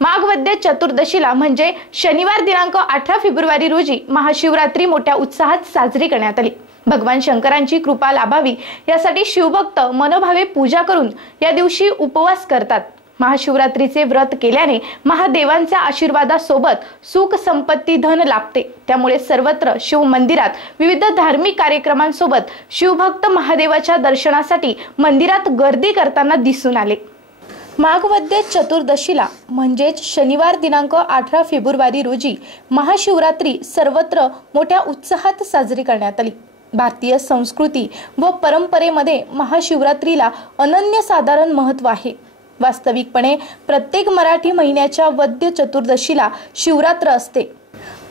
माघ वद्य चतुर्दशीला म्हणजे शनिवार दिनांक 18 फेब्रुवारी रोजी महाशिवरात्री मोठ्या उत्साहात साजरी करण्यात आली। भगवान शंकरांची कृपा लाभावी यासाठी शिवभक्त मनोभावे पूजा करून या दिवशी उपवास करतात। महाशिवरात्रीचे व्रत केल्याने महादेवांच्या आशीर्वादासोबत सुख संपत्ती धन लाभते। त्यामुळे सर्वत्र शिव मंदिरात विविध धार्मिक कार्यक्रमांसोबत शिवभक्त महादेवाच्या दर्शनासाठी मंदिरात गर्दी करताना दिसून आले। माघ वद्य चतुर्दशीला म्हणजेच शनिवार दिनांक 18 फेब्रुवारी रोजी महाशिवरात्री सर्वत्र मोठ्या उत्साहात साजरी करण्यात आली। भारतीय संस्कृती व परंपरेमध्ये महाशिवरात्रीला अनन्यसाधारण महत्त्व आहे। वास्तविकपणे प्रत्येक मराठी महिन्याच्या वद्य चतुर्दशीला शिवरात्र असते।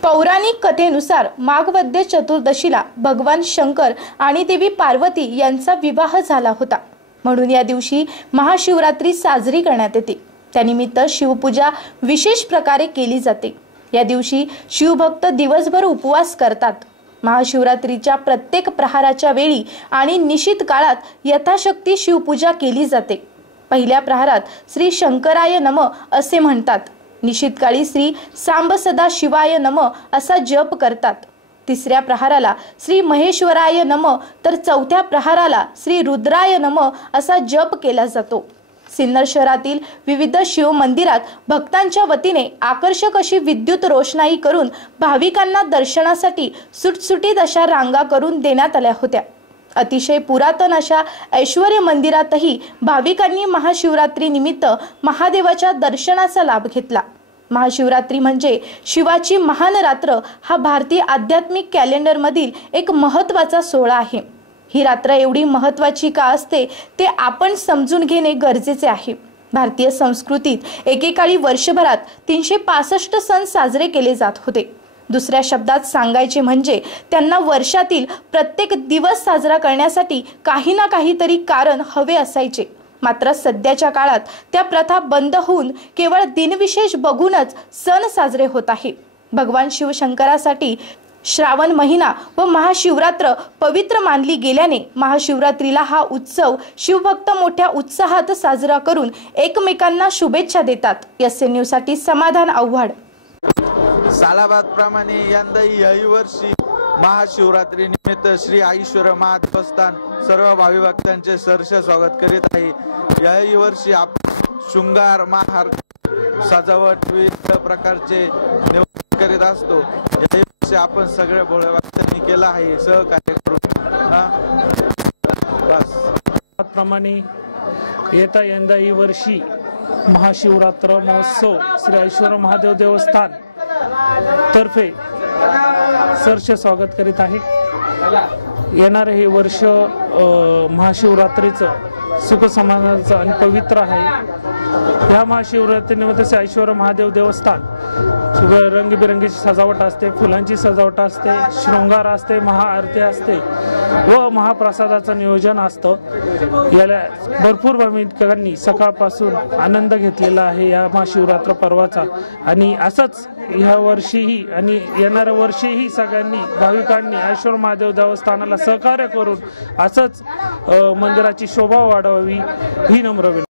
पौराणिक कथेनुसार माघ वद्य चतुर्दशीला भगवान शंकर आणि देवी पार्वती यांचा विवाह झाला होता, म्हणून या दिवशी महाशिवरात्री साजरी करण्यात येते। त्यानिमित्त शिवपूजा विशेष प्रकारे केली जाते। या दिवशी शिवभक्त दिवसभर उपवास करतात। महाशिवरात्रीच्या प्रत्येक प्रहाराच्या वेळी आणि निशित काळात यथाशक्ती शिवपूजा केली जाते। पहिल्या प्रहारात श्री शंकराय नमः असे म्हणतात। निशित काळी श्री सांब सदा शिवाय नमः असा जप करतात। तिसऱ्या प्रहाराला श्री महेश्वराय नमः तर चौथ्या प्रहाराला श्री रुद्राय नमः असा जप केला जातो। सिन्नर शहरातील विविध शिव मंदिरात भक्तांच्या वतीने आकर्षक अशी विद्युत रोषणाई करून भाविकांना दर्शनासाठी सुटसुटीत अशा रांगा करून देण्यात आल्या होत्या। अतिशय पुरातन अशा ऐश्वर्य मंदिरातही भाविकांनी महाशिवरात्री निमित्त महादेवाच्या दर्शनाचा लाभ घेतला। महाशिवरात्री म्हणजे शिवाची महान रात्र हा भारतीय आध्यात्मिक कॅलेंडर मधील एक महत्त्वाचा सोहळा आहे। ही रात्र एवढी महत्त्वाची का असते ते आपण समजून घेणे गरजेचे आहे। भारतीय संस्कृतीत एकेकाळी वर्षभरात 365 सण साजरे केले जात होते। दुसऱ्या शब्दात सांगायचे म्हणजे त्यांना वर्षातील प्रत्येक दिवस साजरा करण्यासाठी काही ना काहीतरी कारण हवे असायचे। मात्र सध्याच्या काळात त्या प्रथा बंद होऊन केवळ दिनविशेष बघूनच सण साजरे होत आहे। भगवान शिवशंकरासाठी श्रावण महिना व महाशिवरात्र पवित्र मानली गेल्याने महाशिवरात्रीला हा उत्सव शिवभक्त मोठ्या उत्साहात साजरा करून एकमेकांना शुभेच्छा देतात। एसएन न्यूज साठी समाधान आव्हाड। सालाबादप्रमाणे यंदाही याही वर्षी महाशिवरात्री निमित्त श्री आईश्वर महादेवस्थान सर्व भावी भक्तांचे सहर्ष स्वागत करीत आहे। याही वर्षी शृंगार महार सजावट विविध प्रकारचे नियोजन करीत असतो। याही वर्षी आपण सगळे भोळे भक्तांनी केला आहे सहकार्य करून। प्रमाणे यंदा ही वर्षी महाशिवरात्र महोत्सव श्री आईश्वर महादेव देवस्थान तर्फे सहर्ष स्वागत करीत आहे। येणारे हे वर्ष महाशिवरात्रीचं सुख समाधानाचं आणि पवित्र आहे। या महाशिवरात्रीनिमित्त श्री आईश्वर महादेव देवस्थान रंगीबिरंगीची सजावट असते, फुलांची सजावट असते, शृंगार असते, महाआरती असते व महाप्रसादाचं नियोजन असतं। याला भरपूर भाविकांनी सकाळपासून आनंद घेतलेला आहे या महाशिवरात्र पर्वाचा। आणि असंच ह्या वर्षीही आणि येणाऱ्या वर्षीही सगळ्यांनी भाविकांनी आईश्वर महादेव देवस्थानाला सहकार्य करून असंच मंदिराची शोभा वाढवावी ही नम्र विनंती।